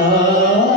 Oh.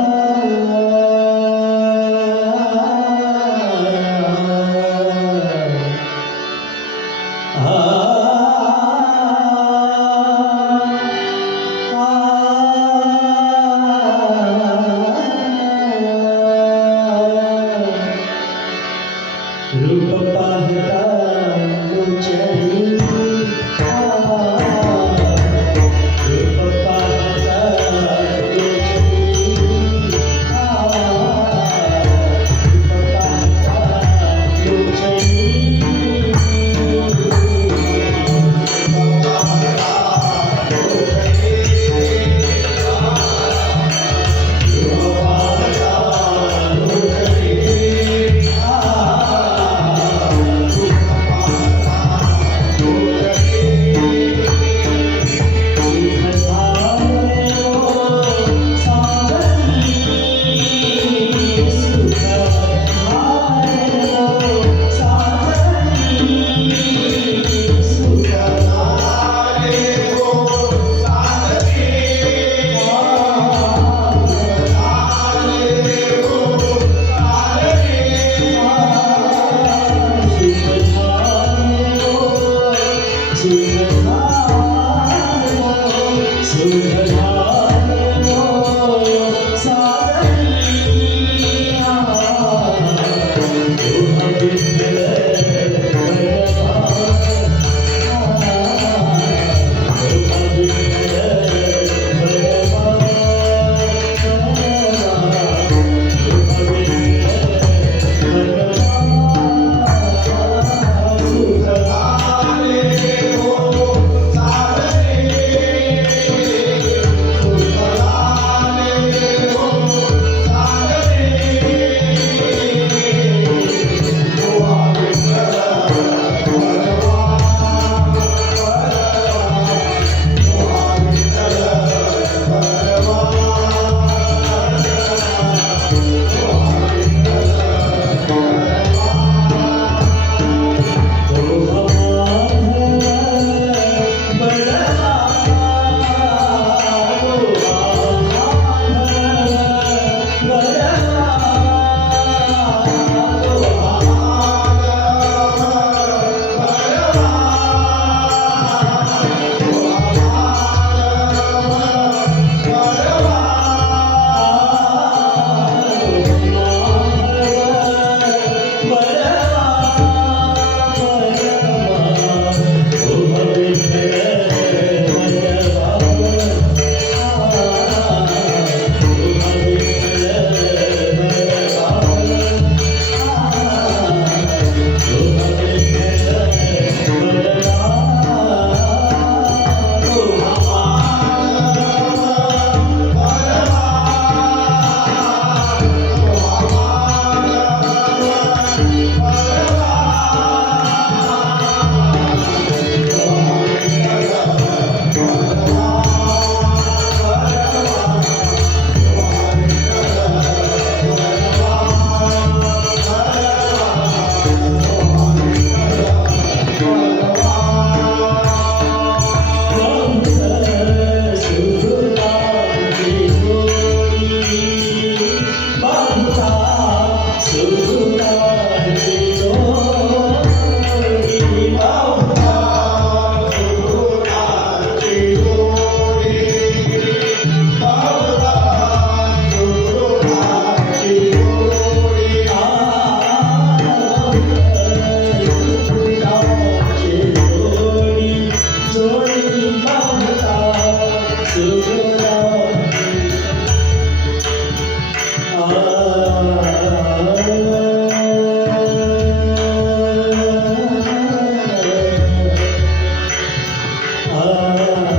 啊